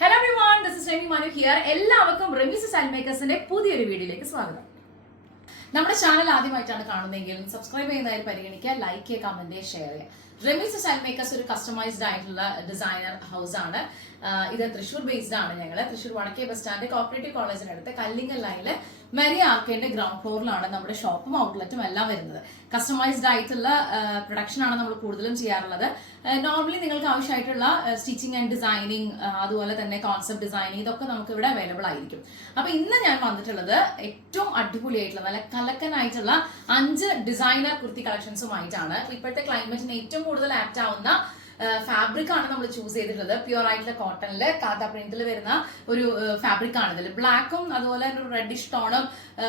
Hello everyone, this is Remy Manu here. എല്ലാവർക്കും Remees style മേക്കേഴ്സിന്റെ പുതിയൊരു വീഡിയോയിലേക്ക് സ്വാഗതം. നമ്മുടെ ചാനൽ ആദ്യമായിട്ടാണ് കാണുന്നതെങ്കിൽ സബ്സ്ക്രൈബ് ചെയ്യുന്നതിൽ പരിഗണിക്കുക, ലൈക്ക് ചെയ്യുക, കമന്റ് ചെയ്യുക, ഷെയർ ചെയ്യുക. റെമീസ് സ്റ്റൈൽ മേക്കേഴ്സ് ഒരു കസ്റ്റമൈസ്ഡ് ആയിട്ടുള്ള ഡിസൈനർ ഹൗസ് ആണ്. ഇത് തൃശ്ശൂർ ബേസ്ഡ് ആണ്. ഞങ്ങൾ തൃശ്ശൂർ വടക്കേ ബസ് സ്റ്റാൻഡ് കോപ്പറേറ്റീവ് കോളേജിനടുത്ത് കല്ലിങ്കൽ ലൈനില് മെരി ആർക്കേന്റെ ഗ്രൗണ്ട് ഫ്ലോറിലാണ് നമ്മുടെ ഷോപ്പും ഔട്ട്ലെറ്റും എല്ലാം വരുന്നത്. കസ്റ്റമൈസ്ഡ് ആയിട്ടുള്ള പ്രൊഡക്ഷൻ ആണ് നമ്മൾ കൂടുതലും ചെയ്യാറുള്ളത്. നോർമലി നിങ്ങൾക്ക് ആവശ്യമായിട്ടുള്ള സ്റ്റിച്ചിങ് ആൻഡ് ഡിസൈനിങ്, അതുപോലെ തന്നെ കോൺസെപ്റ്റ് ഡിസൈനിങ്, ഇതൊക്കെ നമുക്ക് ഇവിടെ അവൈലബിൾ ആയിരിക്കും. അപ്പൊ ഇന്ന് ഞാൻ വന്നിട്ടുള്ളത് ഏറ്റവും അടിപൊളിയായിട്ടുള്ള നല്ല കലക്കനായിട്ടുള്ള 5 ഡിസൈനർ കുർത്തി കളക്ഷൻസുമായിട്ടാണ്. ഇപ്പോഴത്തെ ക്ലൈമറ്റിന് ഏറ്റവും കൂടുതൽ ആപ്റ്റ് ആവുന്ന ഫാബ്രിക് ആണ് നമ്മൾ ചൂസ് ചെയ്തിട്ടുള്ളത്. പ്യുവർ ആയിട്ടുള്ള കോട്ടണില് കാത്ത പ്രിന്റിൽ വരുന്ന ഒരു ഫാബ്രിക് ആണ് ഇതിൽ. ബ്ലാക്കും അതുപോലെ തന്നെ ഒരു റെഡിഷ് ടോണും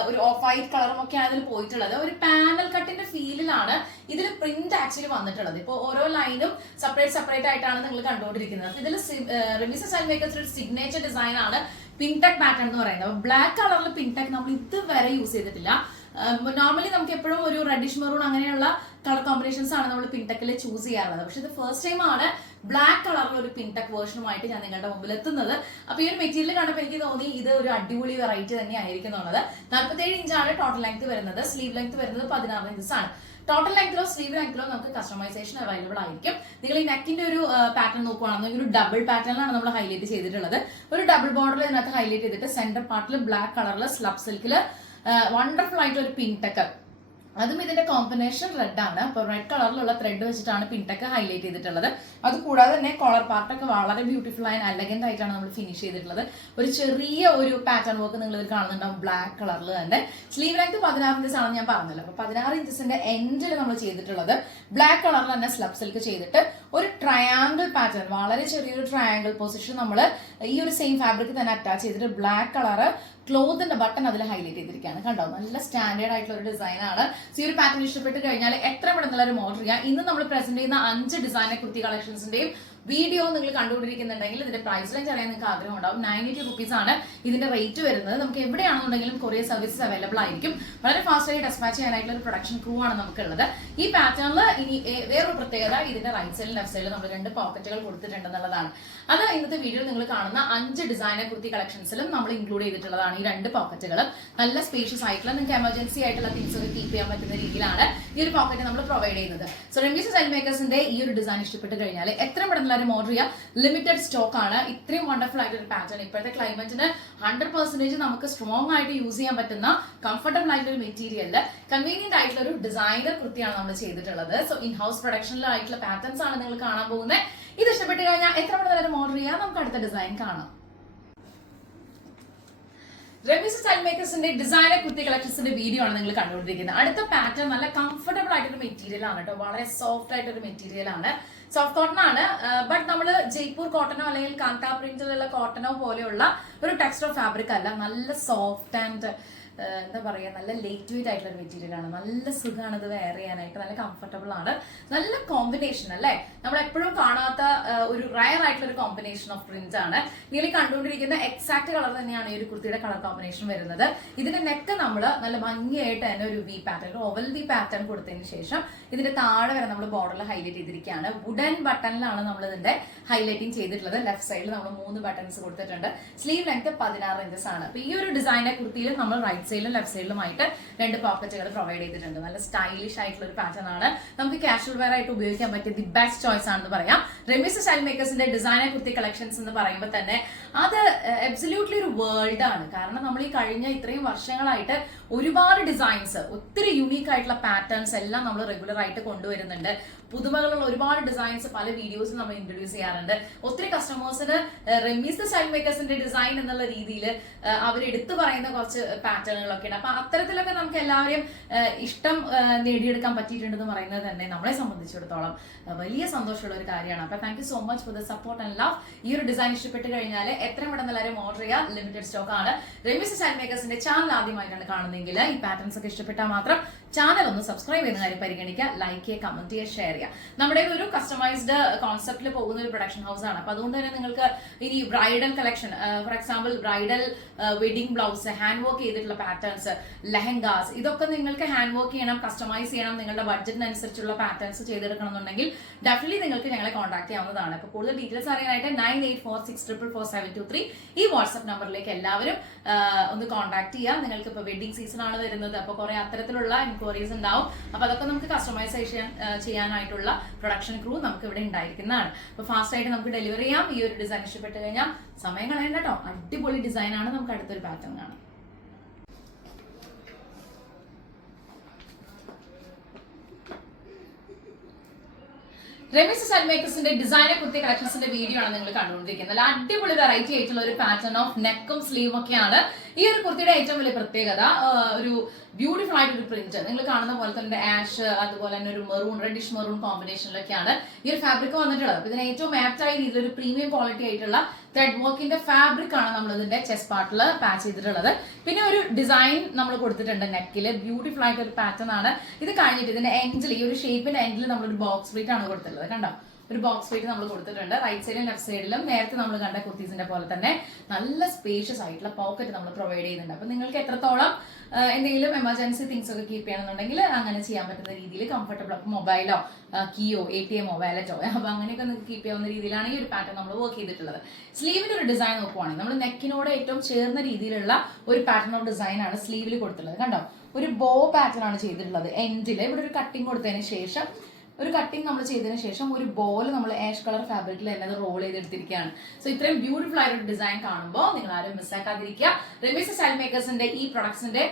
ഒരു ഓഫ് വൈറ്റ് കളറും ഒക്കെ ആണ് ഇതിൽ പോയിട്ടുള്ളത്. ഒരു പാനൽ കട്ടിന്റെ ഫീലിലാണ് ഇതിൽ പ്രിന്റ് ആക്ച്വലി വന്നിട്ടുള്ളത്. ഇപ്പോൾ ഓരോ ലൈനും സെപ്പറേറ്റ് ആയിട്ടാണ് നിങ്ങൾ കണ്ടുകൊണ്ടിരിക്കുന്നത്. അപ്പൊ ഇതിൽ റെമീസ് സ്റ്റൈൽ മേക്കേഴ്സിന്റെ ഒരു സിഗ്നേച്ചർ ഡിസൈൻ ആണ് പിങ്ക് ടെക് പാറ്റേൺ എന്ന് പറയുന്നത്. ബ്ലാക്ക് കളറിൽ പിങ്ക് ടെക് നമ്മൾ ഇതുവരെ യൂസ് ചെയ്തിട്ടില്ല. നോർമലി നമുക്ക് എപ്പോഴും ഒരു റെഡിഷ് മെറൂൺ അങ്ങനെയുള്ള കളർ കോമ്പിനേഷൻസ് ആണ് നമ്മൾ പിങ്ക് ടെക്കിൽ ചൂസ് ചെയ്യാറുള്ളത്. പക്ഷെ ഇത് ഫസ്റ്റ് ടൈം ആണ് ബ്ലാക്ക് കളറിൽ ഒരു പിങ്ക് ടെക് വേർഷനുമായിട്ട് ഞാൻ നിങ്ങളുടെ മുമ്പിൽ എത്തുന്നത്. അപ്പൊ ഈ ഒരു മെറ്റീരിയൽ കണ്ടപ്പോൾ എനിക്ക് തോന്നി ഇത് ഒരു അടിപൊളി വെറൈറ്റി തന്നെ ആയിരിക്കും എന്നുള്ളത്. 47 ഇഞ്ചാണ് ടോട്ടൽ ലെങ്ത് വരുന്നത്. സ്ലീവ് ലെങ്ത് വരുന്നത് 16 ഇഞ്ചസ് ആണ്. ടോട്ടൽ ലെങ്ത്തിലോ സ്ലീവ് ലെങ്ത്തിലോ നമുക്ക് കസ്റ്റമൈസേഷൻ അവൈലബിൾ ആയിരിക്കും. നിങ്ങൾ ഈ നെക്കിന്റെ ഒരു പാറ്റേൺ നോക്കുകയാണെന്നുണ്ടെങ്കിൽ ഒരു ഡബിൾ പാറ്റേണിലാണ് നമ്മൾ ഹൈലൈറ്റ് ചെയ്തിട്ടുള്ളത്. ഒരു ഡബിൾ ബോർഡർ ഇതിനകത്ത് ഹൈലൈറ്റ് ചെയ്തിട്ട് സെന്റർ പാർട്ടിൽ ബ്ലാക്ക് കളറിൽ സ്ലബ് സിൽക്കില് വണ്ടർഫുൾ ആയിട്ട് ഒരു പിങ്ക് ടെക്ക്, അതും ഇതിന്റെ കോമ്പിനേഷൻ റെഡ് ആണ്. അപ്പൊ റെഡ് കളറിലുള്ള ത്രെഡ് വെച്ചിട്ടാണ് പിങ്ക് ടെക്ക് ഹൈലൈറ്റ് ചെയ്തിട്ടുള്ളത്. അത് കൂടാതെ തന്നെ കോളർ പാർട്ടൊക്കെ വളരെ ബ്യൂട്ടിഫുൾ ആൻഡ് എലഗന്റ് ആയിട്ടാണ് നമ്മൾ ഫിനിഷ് ചെയ്തിട്ടുള്ളത്. ഒരു ചെറിയ ഒരു പാറ്റേൺ വർക്ക് നിങ്ങൾ ഇതിൽ കാണുന്നുണ്ടാവും ബ്ലാക്ക് കളറിൽ തന്നെ. സ്ലീവ് ലെങ്ത് 16 ഇഞ്ചസ് ആണെന്ന് ഞാൻ പറഞ്ഞല്ലോ. അപ്പൊ 16 ഇഞ്ചസിന്റെ എൻഡിൽ നമ്മൾ ചെയ്തിട്ടുള്ളത് ബ്ലാക്ക് കളറിൽ തന്നെ സ്ലബ് സിൽക്ക് ചെയ്തിട്ട് ഒരു ട്രയാങ്കിൾ പാറ്റേൺ, വളരെ ചെറിയൊരു ട്രയാങ്കിൾ പൊസിഷൻ നമ്മൾ ഈ ഒരു സെയിം ഫാബ്രിക് തന്നെ അറ്റാച്ച് ചെയ്തിട്ട് ബ്ലാക്ക് കളറ് ക്ലോത്തിന്റെ ബട്ടൺ അതിൽ ഹൈലൈറ്റ് ചെയ്തിരിക്കുകയാണ്. കണ്ടോ, നല്ല സ്റ്റാൻഡേർഡ് ആയിട്ടുള്ള ഒരു ഡിസൈൻ ആണ്. ഈ ഒരു പാറ്റേൺ ഇഷ്ടപ്പെട്ട് കഴിഞ്ഞാൽ എത്ര പെട്ടെന്ന് ഓർഡർ ചെയ്യാം. ഇന്ന് നമ്മൾ പ്രസന്റ് ചെയ്യുന്ന 5 ഡിസൈനർ കുർത്തി കളക്ഷൻസിന്റെയും വീഡിയോ നിങ്ങൾ കണ്ടുകൊണ്ടിരിക്കുന്നുണ്ടെങ്കിൽ ഇതിന്റെ പ്രൈസ് റേഞ്ച് അറിയാൻ നിങ്ങൾക്ക് ആഗ്രഹം ഉണ്ടാവും. 980 റുപ്പീസ് ആണ് ഇതിന്റെ റേറ്റ് വരുന്നത്. നമുക്ക് എവിടെയാണെന്നുണ്ടെങ്കിലും കൊറിയർ സർവീസസ് അവൈലബിൾ ആയിരിക്കും. വളരെ ഫാസ്റ്റ് ആയി ഡെസ്പാച്ച് ചെയ്യാനായിട്ടുള്ള ഒരു പ്രൊഡക്ഷൻ ക്രൂ ആണ് നമുക്കുള്ളത്. ഈ പാറ്റേണിൽ ഇനി വേറൊരു പ്രത്യേകത, ഇതിന്റെ റൈറ്റ് സൈഡിലും ലെഫ്റ്റ് സൈഡിലും നമ്മൾ 2 പോക്കറ്റുകൾ കൊടുത്തിട്ടുണ്ടെന്നുള്ളതാണ്. അത് ഇന്നത്തെ വീഡിയോയിൽ നിങ്ങൾ കാണുന്ന 5 ഡിസൈനർ കുർത്തി കളക്ഷൻസിലും നമ്മൾ ഇൻക്ലൂഡ് ചെയ്തിട്ടുള്ളതാണ് ഈ 2 പോക്കറ്റുകൾ. നല്ല സ്പേഷ്യസ് ആയിട്ടുള്ള, നിങ്ങൾക്ക് എമർജൻസി ആയിട്ടുള്ള തിങ്സ് ഒക്കെ കീപ്പ് ചെയ്യാൻ പറ്റുന്ന രീതിയിലാണ് ഈ ഒരു പോക്കറ്റ് നമ്മൾ പ്രൊവൈഡ് ചെയ്യുന്നത്. സോ റെമീസ് സ്റ്റൈൽ മേക്കേഴ്സിന്റെ ഈ ഒരു ഡിസൈൻ ഇഷ്ടപ്പെട്ട് കഴിഞ്ഞാൽ എത്ര പെട്ടെന്ന് ഓർഡർ ചെയ്യാം. ലിമിറ്റഡ് സ്റ്റോക്ക് ആണ്. ഇത്രയും വണ്ടർഫുൾ ആയിട്ട് ഒരു പാറ്റേൺ ഇപ്പോഴത്തെ ക്ലൈമറ്റിന് 100% നമുക്ക് സ്ട്രോങ് ആയിട്ട് യൂസ് ചെയ്യാൻ പറ്റുന്ന കംഫർട്ടബിൾ ആയിട്ടുള്ള ഒരു മെറ്റീരിയലില് കൺവീനിയന്റ് ആയിട്ടുള്ള ഒരു ഡിസൈനർ കുർത്തിയാണ് നമ്മൾ ചെയ്തിട്ടുള്ളത്. സോ ഇൻ ഹൗസ് പ്രൊഡക്ഷനിലായിട്ടുള്ള പാറ്റേൺസ് ആണ് നിങ്ങൾ കാണാൻ പോകുന്നത്. ഇത് ഇഷ്ടപ്പെട്ട് കഴിഞ്ഞാൽ എത്ര പെട്ടെന്ന് ഓർഡർ ചെയ്യാം. നമുക്ക് അടുത്ത ഡിസൈൻ കാണാം. റെമീസ് സ്റ്റൈൽ മേക്കേഴ്സിന്റെ ഡിസൈനർ കുർത്തി കളക്ഷൻസിന്റെ വീഡിയോ ആണ് നിങ്ങൾ കണ്ടുകൊണ്ടിരിക്കുന്നത്. അടുത്ത പാറ്റേൺ നല്ല കംഫർട്ടബിൾ ആയിട്ടൊരു മെറ്റീരിയൽ ആണ് കേട്ടോ. വളരെ സോഫ്റ്റ് ആയിട്ടൊരു മെറ്റീരിയൽ ആണ്. സോഫ്റ്റ് കോട്ടൺ ആണ്. ബട്ട് നമ്മൾ ജയ്പൂർ കോട്ടണോ അല്ലെങ്കിൽ കാന്ത പ്രിന്റിലുള്ള കോട്ടണോ പോലെയുള്ള ഒരു ടെക്സ്റ്റർ ഫാബ്രിക് അല്ല. നല്ല സോഫ്റ്റ് ആൻഡ് എന്താ പറയുക, നല്ല ലൈറ്റ് വെയിറ്റ് ആയിട്ടുള്ള ഒരു മെറ്റീരിയൽ ആണ്. നല്ല സുഖമാണ് ഇത് വെയർ ചെയ്യാനായിട്ട്. നല്ല കംഫർട്ടബിൾ ആണ്. നല്ല കോമ്പിനേഷൻ അല്ലേ, നമ്മൾ എപ്പോഴും കാണാത്ത ഒരു റയർ ആയിട്ടുള്ള ഒരു കോമ്പിനേഷൻ ഓഫ് പ്രിന്റ് ആണ്. നിങ്ങൾ കണ്ടുകൊണ്ടിരിക്കുന്ന എക്സാക്ട് കളർ തന്നെയാണ് ഈ ഒരു കുർത്തിയുടെ കളർ കോമ്പിനേഷൻ വരുന്നത്. ഇതിന്റെ നെക്ക് നമ്മൾ നല്ല ഭംഗിയായിട്ട് തന്നെ ഒരു വി പാറ്റേൺ, ഒരു ഓവൽ വി പാറ്റേൺ കൊടുത്തതിന് ശേഷം ഇതിന്റെ താഴെ വരെ നമ്മൾ ബോർഡറിൽ ഹൈലൈറ്റ് ചെയ്തിരിക്കുകയാണ്. വുഡൻ ബട്ടണിലാണ് നമ്മൾ ഇതിന്റെ ഹൈലൈറ്റിംഗ് ചെയ്തിട്ടുള്ളത്. ലെഫ്റ്റ് സൈഡിൽ നമ്മൾ 3 ബട്ടൺസ് കൊടുത്തിട്ടുണ്ട്. സ്ലീവ് ലെങ്ത് 16 ഇഞ്ചസ് ആണ്. അപ്പൊ ഈ ഒരു ഡിസൈനർ കുർത്തിയിൽ നമ്മൾ റൈറ്റ് സൈഡിലും ലെഫ്റ്റ് സൈഡിലുമായിട്ട് 2 പോക്കറ്റുകൾ പ്രൊവൈഡ് ചെയ്തിട്ടുണ്ട്. നല്ല സ്റ്റൈലിഷ് ആയിട്ടുള്ള ഒരു പാറ്റേൺ ആണ്. നമുക്ക് കാഷ്വൽ വെയർ ആയിട്ട് ഉപയോഗിക്കാൻ പറ്റിയ ദി ബെസ്റ്റ് ചോയ്സ് ആണെന്ന് പറയാം. റെമീസ് സ്റ്റൈൽ മേക്കേഴ്സിന്റെ ഡിസൈനർ കുർത്തി കളക്ഷൻസ് എന്ന് പറയുമ്പോൾ തന്നെ അത് അബ്സല്യൂട്ട്ലി ഒരു വേൾഡ് ആണ്. കാരണം നമ്മൾ ഈ കഴിഞ്ഞ ഇത്രയും വർഷങ്ങളായിട്ട് ഒരുപാട് ഡിസൈൻസ്, ഒത്തിരി യുണീക്ക് ആയിട്ടുള്ള പാറ്റേൺസ് എല്ലാം നമ്മൾ റെഗുലർ ആയിട്ട് കൊണ്ടുവരുന്നുണ്ട്. പുതുമകളുള്ള ഒരുപാട് ഡിസൈൻസ് പല വീഡിയോസിൽ നമ്മൾ ഇൻട്രൊഡ്യൂസ് ചെയ്യാറുണ്ട്. ഒത്തിരി കസ്റ്റമേഴ്സിന് റെമീസ് സ്റ്റൈൽ മേക്കേഴ്സിന്റെ ഡിസൈൻ എന്നുള്ള രീതിയിൽ അവർ എടുത്തു പറയുന്ന കുറച്ച് പാറ്റേണുകളൊക്കെ ഉണ്ട്. അപ്പൊ അത്തരത്തിലൊക്കെ നമുക്ക് എല്ലാവരെയും ഇഷ്ടം നേടിയെടുക്കാൻ പറ്റിയിട്ടുണ്ടെന്ന് പറയുന്നത് തന്നെ നമ്മളെ സംബന്ധിച്ചിടത്തോളം വലിയ സന്തോഷമുള്ള ഒരു കാര്യമാണ്. അപ്പൊ thank you so much for the support and love. ഈ ഒരു ഡിസൈൻ ഇഷ്ടപ്പെട്ട് കഴിഞ്ഞാൽ എത്രയും പെട്ടെന്ന് എല്ലാവരും ഓർഡർ ചെയ്യുക. ലിമിറ്റഡ് സ്റ്റോക്ക് ആണ്. റെമീസ് സ്റ്റൈൽ മേക്കേഴ്സിന്റെ ചാനൽ ആദ്യമായിട്ടാണ് കാണുന്നതെങ്കിൽ ഈ പാറ്റേൺസ് ഒക്കെ ഇഷ്ടപ്പെട്ടാൽ മാത്രം ചാനൽ ഒന്ന് സബ്സ്ക്രൈബ് ചെയ്യുന്ന കാര്യം പരിഗണിക്കുക, ലൈക്ക് ചെയ്യുക, കമന്റ് ചെയ്യുക, ഷെയർ ചെയ്യുക. നമ്മുടെ ഒരു കസ്റ്റമൈസ്ഡ് കോൺസെപ്റ്റിൽ പോകുന്ന ഒരു പ്രൊഡക്ഷൻ ഹൗസ് ആണ്. അപ്പൊ അതുകൊണ്ട് തന്നെ നിങ്ങൾക്ക് ഇനി bridal collection, for example bridal wedding blouse, hand work ചെയ്തിട്ടുള്ള പാറ്റേൺസ്, ലെഹങ്കാസ്, ഇതൊക്കെ നിങ്ങൾക്ക് ഹാൻഡ് വർക്ക് ചെയ്യണം, കസ്റ്റമൈസ് ചെയ്യണം, നിങ്ങളുടെ ബഡ്ജറ്റിനനുസരിച്ചുള്ള പാറ്റേൺസ് ചെയ്തെടുക്കണമെന്നുണ്ടെങ്കിൽ ഡെഫിനറ്റ്ലി നിങ്ങൾക്ക് ഞങ്ങളെ കോൺടാക്ട് ചെയ്യാവുന്നതാണ്. അപ്പോൾ കൂടുതൽ ഡീറ്റെയിൽസ് അറിയാനായിട്ട് 9846444723 ഈ വാട്സ്ആപ്പ് നമ്പറിലേക്ക് എല്ലാവരും ഒന്ന് കോൺടാക്ട് ചെയ്യാം. നിങ്ങൾക്ക് ഇപ്പോൾ വെഡിങ് സീസൺ ആണ് വരുന്നത്, അപ്പോൾ കുറെ അത്തരത്തിലുള്ള എൻക്വയറീസ് ഉണ്ടാവും. അപ്പോൾ അതൊക്കെ നമുക്ക് കസ്റ്റമൈസേഷൻ ചെയ്യാനായിട്ടുള്ള പ്രൊഡക്ഷൻ ക്രൂ നമുക്ക് ഇവിടെ ഉണ്ടായിരിക്കുന്നതാണ്. അപ്പോൾ ഫാസ്റ്റ് ആയിട്ട് നമുക്ക് ഡെലിവറി ചെയ്യാം. ഈ ഒരു ഡിസൈൻ ഇഷ്ടപ്പെട്ട് കഴിഞ്ഞാൽ സമയം കളയണ്ട കേട്ടോ. അടിപൊളി ഡിസൈൻ ആണ്. നമുക്ക് അടുത്തൊരു പാറ്റേൺ കാണാം. റെമിസ് സ്റ്റൈൽ മേക്കേഴ്സിന്റെ ഡിസൈനർ കുർത്തി കളക്ഷൻസിന്റെ വീഡിയോ ആണ് നിങ്ങൾ കണ്ടുകൊണ്ടിരിക്കുന്നത്. അടിപൊളി വെറൈറ്റി ആയിട്ടുള്ള ഒരു പാറ്റേൺ ഓഫ് നെക്കും സ്ലീവും ഒക്കെയാണ് ഈ ഒരു കുർത്തിയുടെ ഏറ്റവും വലിയ പ്രത്യേകത. ഒരു ബ്യൂട്ടിഫുൾ ആയിട്ടൊരു പ്രിന്റ് നിങ്ങൾ കാണുന്ന പോലെ തന്നെ ആഷ്, അതുപോലെ തന്നെ ഒരു മെറൂൺ, റെഡിഷ് മെറൂൺ കോമ്പിനേഷനിലൊക്കെയാണ് ഈ ഒരു ഫാബ്രിക് വന്നിട്ടുള്ളത്. അപ്പൊ ഇതിന് ഏറ്റവും ആപ്റ്റായ രീതിയിൽ ഒരു പ്രീമിയം ക്വാളിറ്റി ആയിട്ടുള്ള ത്രെഡ് വർക്കിന്റെ ഫാബ്രിക് ആണ് നമ്മൾ ഇതിന്റെ ചെസ്റ്റ് പാർട്ടിൽ പാച്ച് ചെയ്തിട്ടുള്ളത്. പിന്നെ ഒരു ഡിസൈൻ നമ്മൾ കൊടുത്തിട്ടുണ്ട് നെക്കില്, ബ്യൂട്ടിഫുൾ ആയിട്ട് ഒരു പാറ്റേൺ ആണ്. ഇത് കഴിഞ്ഞിട്ട് ഇതിന്റെ എൻഡിൽ, ഈ ഒരു ഷേപ്പിന്റെ എൻഡിൽ നമ്മളൊരു ബോക്സ് പ്ലേറ്റ് ആണ് കൊടുത്തിട്ടുള്ളത്. കണ്ടോ, ഒരു ബോക്സ് പ്ലേറ്റ് നമ്മൾ കൊടുത്തിട്ടുണ്ട്. റൈറ്റ് സൈഡിലും ലെഫ്റ്റ് സൈഡിലും നേരത്തെ നമ്മൾ കണ്ട കുർത്തീസിന്റെ പോലെ തന്നെ നല്ല സ്പേഷ്യസ് ആയിട്ടുള്ള പോക്കറ്റ് നമ്മൾ പ്രൊവൈഡ് ചെയ്യുന്നുണ്ട്. അപ്പൊ നിങ്ങൾക്ക് എത്രത്തോളം എന്തെങ്കിലും എമർജൻസി തിങ്സ് ഒക്കെ കീപ്പ് ചെയ്യണമെന്നുണ്ടെങ്കിൽ അങ്ങനെ ചെയ്യാൻ പറ്റുന്ന രീതിയിൽ കംഫർട്ടബിൾ. അപ്പൊ മൊബൈലോ കീയോ ATM വാലറ്റോ അപ്പൊ അങ്ങനെയൊക്കെ നിങ്ങൾക്ക് കീപ്പ് ചെയ്യാവുന്ന രീതിയിലാണ് ഈ ഒരു പാറ്റേൺ നമ്മൾ വർക്ക് ചെയ്തിട്ടുള്ളത്. സ്ലീവിന്റെ ഒരു ഡിസൈൻ നോക്കുവാണെങ്കിൽ നമ്മൾ നെക്കിനോട് ഏറ്റവും ചേർന്ന രീതിയിലുള്ള ഒരു പാറ്റേൺ ഓഫ് ഡിസൈൻ ആണ് സ്ലീവിൽ കൊടുത്തിട്ടുള്ളത്. കണ്ടോ, ഒരു ബോ പാറ്റേൺ ആണ് ചെയ്തിട്ടുള്ളത്. എൻഡിൽ ഇവിടെ ഒരു കട്ടിങ് കൊടുത്തതിന് ശേഷം, ഒരു കട്ടിങ് നമ്മൾ ചെയ്തതിന് ശേഷം ഒരു ബോൾ നമ്മൾ ആഷ് കളർ ഫാബ്രിക്കിൽ തന്നെ അത് റോൾ ചെയ്തെടുത്തിരിക്കുകയാണ്. സോ ഇത്രയും ബ്യൂട്ടിഫുൾ ആയിട്ട് ഡിസൈൻ കാണുമ്പോൾ നിങ്ങൾ ആരും മിസ്സാക്കാതിരിക്കുക. റെമിസ് സ്റ്റൈൽ മേക്കേഴ്സിന്റെ ഈ പ്രൊഡക്ട്സിന്റെ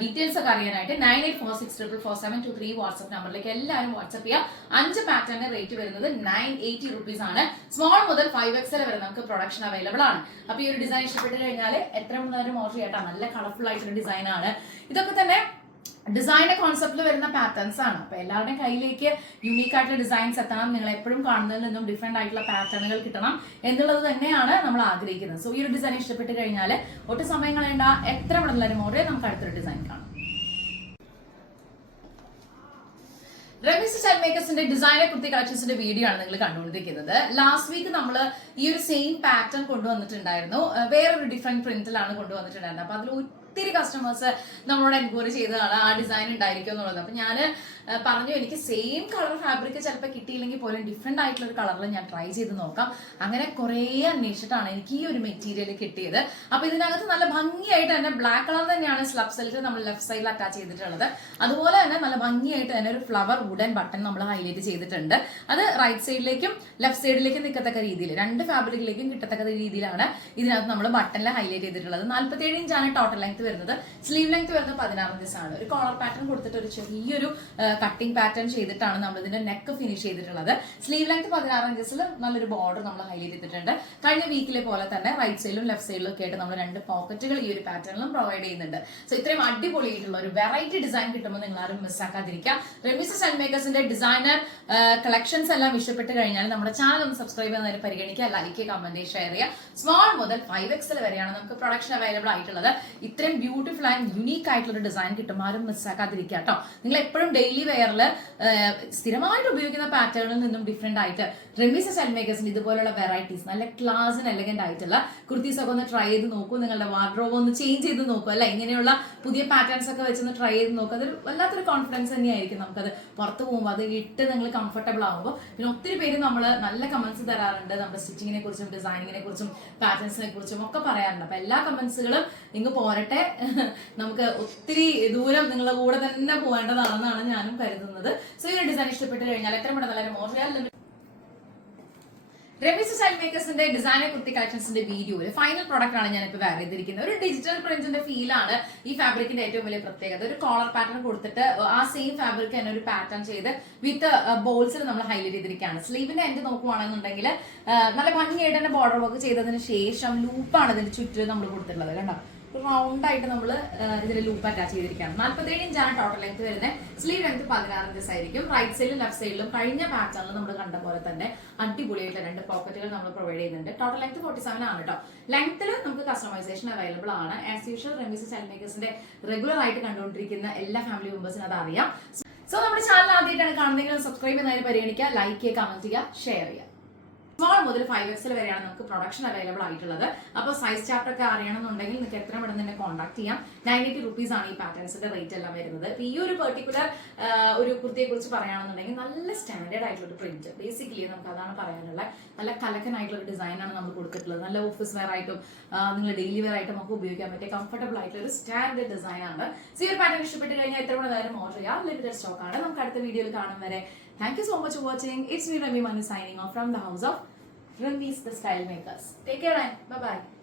ഡീറ്റെയിൽസ് ഒക്കെ അറിയാനായിട്ട് 9846444723 വാട്സ്ആപ്പ് നമ്പറിലേക്ക് എല്ലാവരും വാട്സ്ആപ്പ് ചെയ്യാം. 5 പാറ്റേണിന്റെ റേറ്റ് വരുന്നത് 980 റുപ്പീസ് ആണ്. സ്മോൾ മുതൽ 5XL വരെ നമുക്ക് പ്രൊഡക്ഷൻ അവൈലബിൾ ആണ്. അപ്പൊ ഈ ഒരു ഡിസൈൻ ഇഷ്ടപ്പെട്ട് കഴിഞ്ഞാൽ എത്ര നേരം ഓർഡർ ചെയ്യട്ടോ. നല്ല കളർഫുൾ ആയിട്ടുള്ള ഡിസൈൻ ആണ്. ഇതൊക്കെ തന്നെ ഡിസൈനർ കോൺസെപ്റ്റിൽ വരുന്ന പാറ്റേൺസ് ആണ്. അപ്പൊ എല്ലാവരുടെയും കയ്യിലേക്ക് യൂണീക്ക് ആയിട്ടുള്ള ഡിസൈൻസ് എത്തണം, നിങ്ങൾ എപ്പോഴും കാണുന്നതിൽ നിന്നും ഡിഫറെന്റ് ആയിട്ടുള്ള പാറ്റേണുകൾ കിട്ടണം എന്നുള്ളത് തന്നെയാണ് നമ്മൾ ആഗ്രഹിക്കുന്നത്. സോ ഈ ഒരു ഡിസൈൻ ഇഷ്ടപ്പെട്ട് കഴിഞ്ഞാൽ ഒട്ടും സമയം കളയണ്ട, എത്ര മടലും ഓർഡർ നമുക്ക് അടുത്തൊരു ഡിസൈൻ കാണാം. റെമിസ് സ്റ്റൈൽ മേക്കേഴ്സിന്റെ ഡിസൈനർ കുർത്തി കളക്ഷൻസിന്റെ വീഡിയോ ആണ് നിങ്ങൾ കണ്ടുകൊണ്ടിരിക്കുന്നത്. ലാസ്റ്റ് വീക്ക് നമ്മൾ ഈ ഒരു സെയിം പാറ്റേൺ കൊണ്ടുവന്നിട്ടുണ്ടായിരുന്നു. വേറൊരു ഡിഫറെന്റ് പ്രിന്റിലാണ് കൊണ്ടുവന്നിട്ടുണ്ടായിരുന്നത്. അപ്പൊ അതിൽ ഒത്തിരി കസ്റ്റമേഴ്സ് നമ്മളോട് എൻക്വയറി ചെയ്തതാണ് ആ ഡിസൈൻ ഉണ്ടായിരിക്കും എന്നുള്ളത്. അപ്പൊ ഞാൻ പറഞ്ഞു, എനിക്ക് സെയിം കളർ ഫാബ്രിക് ചിലപ്പോൾ കിട്ടിയില്ലെങ്കിൽ പോലും ഡിഫറെന്റ് ആയിട്ടുള്ള ഒരു കളറിൽ ഞാൻ ട്രൈ ചെയ്ത് നോക്കാം. അങ്ങനെ കുറെ അന്വേഷിച്ചിട്ടാണ് എനിക്ക് ഈ ഒരു മെറ്റീരിയൽ കിട്ടിയത്. അപ്പൊ ഇതിനകത്ത് നല്ല ഭംഗിയായിട്ട് തന്നെ ബ്ലാക്ക് കളർ തന്നെയാണ് സ്ലബ് സെൽറ്റ് നമ്മൾ ലെഫ്റ്റ് സൈഡിൽ അറ്റാച്ച് ചെയ്തിട്ടുള്ളത്. അതുപോലെ തന്നെ നല്ല ഭംഗിയായിട്ട് തന്നെ ഒരു ഫ്ലവർ വുഡൻ ബട്ടൺ നമ്മൾ ഹൈലൈറ്റ് ചെയ്തിട്ടുണ്ട്. അത് റൈറ്റ് സൈഡിലേക്കും ലെഫ്റ്റ് സൈഡിലേക്കും നിൽക്കത്തക്ക രീതിയിൽ, രണ്ട് ഫാബ്രിക്കിലേക്കും കിട്ടത്തക്ക രീതിയിലാണ് ഇതിനകത്ത് നമ്മൾ ബട്ടണിൽ ഹൈലൈറ്റ് ചെയ്തിട്ടുള്ളത്. 47 ഇഞ്ചാണ് ടോട്ടൽ ലെങ്ത് വരുന്നത്. സ്ലീവ് ലെങ്ത് വരുന്നത് 16 ഇഞ്ചാണ്. ഒരു കോളർ പാറ്റേൺ കൊടുത്തിട്ട് ഒരു ചെറിയൊരു കട്ടിംഗ് പാറ്റേൺ ചെയ്തിട്ടാണ് നമ്മൾ ഇതിന്റെ നെക്ക് ഫിനിഷ് ചെയ്തിട്ടുള്ളത്. സ്ലീവ് ലെങ്ത് 16 ഇഞ്ചസിൽ നല്ലൊരു ബോർഡർ നമ്മൾ ഹൈലൈറ്റ് ചെയ്തിട്ടുണ്ട്. കഴിഞ്ഞ വീക്കിലെ പോലെ തന്നെ റൈറ്റ് സൈഡിലും ലെഫ്റ്റ് സൈഡിലും ഒക്കെ ആയിട്ട് നമ്മൾ 2 പോക്കറ്റുകൾ ഈ ഒരു പാറ്റേണിലും പ്രൊവൈഡ് ചെയ്യുന്നുണ്ട്. സോ ഇത്രയും അടിപൊളിയായിട്ടുള്ള ഒരു വെറൈറ്റി ഡിസൈൻ കിട്ടുമ്പോൾ നിങ്ങൾ ആരും മിസ്സാക്കാതിരിക്കുക. റെമിസ് സ്റ്റൈൽ മേക്കേഴ്സിന്റെ ഡിസൈനർ കളക്ഷൻസ് എല്ലാം ഇഷ്ടപ്പെട്ട് കഴിഞ്ഞാൽ നമ്മുടെ ചാനൽ ഒന്ന് സബ്സ്ക്രൈബ് ചെയ്യുന്നതിന് പരിഗണിക്കുക, ലൈക്ക്, കമന്റ്, ഷെയർ ചെയ്യുക. സ്മോൾ മുതൽ 5XL വരെയാണ് നമുക്ക് പ്രൊഡക്ഷൻ അവൈലബിൾ ആയിട്ടുള്ളത്. ഇത്രയും ബ്യൂട്ടിഫുൾ ആൻഡ് യുണീക്ക് ആയിട്ടുള്ള ഡിസൈൻ കിട്ടും, ആരും മിസ്സാക്കാതിരിക്കുക കേട്ടോ. നിങ്ങൾ എപ്പോഴും ഡെയിലി വെയറിൽ സ്ഥിരമായിട്ട് ഉപയോഗിക്കുന്ന പാറ്റേണിൽ നിന്നും ഡിഫറെന്റ് ആയിട്ട് റെമിസ് സ്റ്റൈൽ മേക്കേഴ്സിന്റെ ഇതുപോലുള്ള വെറൈറ്റീസ്, നല്ല ക്ലാസ് ആൻഡ് എലഗന്റ് ആയിട്ടുള്ള കുർത്തീസ് ഒക്കെ ഒന്ന് ട്രൈ ചെയ്ത് നോക്കൂ. നിങ്ങളുടെ വാർഡ്രോബ് ഒന്ന് ചേഞ്ച് ചെയ്ത് നോക്കൂ. അല്ല, ഇങ്ങനെയുള്ള പുതിയ പാറ്റേൺസ് ഒക്കെ വെച്ചൊന്ന് ട്രൈ ചെയ്ത് നോക്കുക. അതൊരു വല്ലാത്തൊരു കോൺഫിഡൻസ് തന്നെയായിരിക്കും നമുക്കത് പുറത്ത് പോകുമ്പോൾ. അത് ഇട്ട് നിങ്ങൾ കംഫർട്ടബിൾ ആകുമ്പോൾ. പിന്നെ ഒത്തിരി പേര് നമ്മൾ നല്ല കമന്റ്സ് തരാറുണ്ട്, നമ്മുടെ സ്റ്റിച്ചിങ്ങിനെ കുറിച്ചും ഡിസൈനിങ്ങിനെ കുറിച്ചും പാറ്റേൺസിനെ കുറിച്ചും ഒക്കെ പറയാറുണ്ട്. അപ്പൊ എല്ലാ കമന്റ്സുകളും നിങ്ങൾ പോരട്ടെ. നമുക്ക് ഒത്തിരി ദൂരം നിങ്ങളുടെ കൂടെ തന്നെ പോകേണ്ടതാണെന്നാണ് ഞാനും കരുതുന്നത്. സോ ഈ ഒരു ഡിസൈൻ ഇഷ്ടപ്പെട്ട് കഴിഞ്ഞാൽ എത്ര പെട്ടെന്ന് ഓർഡർ ചെയ്യാൻ. റെമിസ് സ്റ്റൈൽ മേക്കേഴ്സിന്റെ ഡിസൈനർ കുർത്തി കളക്ഷൻസിന്റെ വീഡിയോയിൽ ഫൈനൽ പ്രോഡക്റ്റ് ആണ് ഞാൻ ഇപ്പോൾ വെയർ ചെയ്തിരിക്കുന്നത്. ഒരു ഡിജിറ്റൽ പ്രിന്റിന്റെ ഫീലാണ് ഈ ഫാബ്രിക്കിന്റെ ഏറ്റവും വലിയ പ്രത്യേകത. ഒരു കോളർ പാറ്റേൺ കൊടുത്തിട്ട് ആ സെയിം ഫാബ്രിക് തന്നെ ഒരു പാറ്റേൺ ചെയ്ത് വിത്ത് ബോൾസിൽ നമ്മൾ ഹൈലൈറ്റ് ചെയ്തിരിക്കുകയാണ്. സ്ലീവിന്റെ എൻഡ് നോക്കുവാണെന്നുണ്ടെങ്കിൽ നല്ല ഭംഗിയായിട്ട് തന്നെ ബോർഡർ വർക്ക് ചെയ്തതിന് ശേഷം ലൂപ്പാണ് ഇതിന്റെ ചുറ്റും നമ്മൾ കൊടുത്തിട്ടുള്ളത്. കണ്ടോ, റൗണ്ട് ആയിട്ട് നമ്മൾ ഇതിൽ ലൂപ്പ് അറ്റാച്ച് ചെയ്തിരിക്കുകയാണ്. 47 ഇഞ്ചാണ് ടോട്ടൽ ലെങ്ത് വരുന്നത്. സ്ലീവ് ലെങ്ത് 16 ഇഞ്ചസ് ആയിരിക്കും. റൈറ്റ് സൈഡിലും ലെഫ്റ്റ് സൈഡിലും കഴിഞ്ഞ പാറ്റേണിൽ നമ്മൾ കണ്ട പോലെ തന്നെ അടിപൊളിയായിട്ടുള്ള 2 പോക്കറ്റുകൾ നമ്മൾ പ്രൊവൈഡ് ചെയ്യുന്നുണ്ട്. ടോട്ടൽ ലെങ്ത് 47 ആണ് കേട്ടോ. ലെങ്ത്തിൽ നമുക്ക് കസ്റ്റമൈസേഷൻ അവൈലബിൾ ആണ്. ആസ് യൂഷ്വൽ റെമീസ് സ്റ്റൈൽ മേക്കേഴ്സിന്റെ റെഗുലർ ആയിട്ട് കണ്ടുകൊണ്ടിരിക്കുന്ന എല്ലാ ഫാമിലി മെമ്പേഴ്സിനും അത് അറിയാം. സോ നമ്മുടെ ചാനൽ ആദ്യമായിട്ടാണ് കാണുന്നതെങ്കിൽ സബ്സ്ക്രൈബ് ചെയ്യുന്നതിന് പരിഗണിക്കുക, ലൈക്ക് ചെയ്യുക, കമന്റ് ചെയ്യുക, ഷെയർ ചെയ്യുക. സ്മോൾ മുതൽ 5XL വരെയാണ് നമുക്ക് പ്രൊഡക്ഷൻ അവൈലബിൾ ആയിട്ടുള്ളത്. അപ്പോൾ സൈസ് ചാർട്ട് ഒക്കെ അറിയണമെന്നുണ്ടെങ്കിൽ നിങ്ങൾക്ക് എത്ര പെട്ടെന്ന് തന്നെ കോൺടാക്ട് ചെയ്യാം. 980 rupees ആണ് ഈ പാറ്റേൺസിന്റെ റേറ്റ് എല്ലാം വരുന്നത്. ഈ ഒരു പെർട്ടിക്കുലർ ഒരു കുർത്തിയെ കുറിച്ച് പറയുകയാണെന്നുണ്ടെങ്കിൽ നല്ല സ്റ്റാൻഡേർഡ് ആയിട്ടുള്ള ഒരു പ്രിന്റ്. ബേസിക്കലി നമുക്ക് അതാണ് പറയാനുള്ളത്. നല്ല കലക്കനായിട്ടുള്ള ഒരു ഡിസൈനാണ് നമ്മൾ കൊടുത്തിട്ടുള്ളത്. നല്ല ഓഫീസ് വെയർ ആയിട്ടും നിങ്ങൾ ഡെയിലി വെയർ ആയിട്ടും ഒക്കെ ഉപയോഗിക്കാൻ പറ്റിയ കംഫർട്ടബിൾ ആയിട്ടുള്ള ഒരു സ്റ്റാൻഡേർഡ് ഡിസൈൻ ആണ്. സോ ഈ ഒരു പാറ്റേൺ ഇഷ്ടപ്പെട്ട് കഴിഞ്ഞാൽ എത്ര മണി നേരം ഓർഡർ ചെയ്യാം. ലിമിറ്റഡ് സ്റ്റോക്ക് ആണ്. നമുക്ക് അടുത്ത വീഡിയോയിൽ കാണും വരെ thank you so much for watching. It's me Rami Manu signing off from the house of Remis the Style Makers. Take care and bye bye.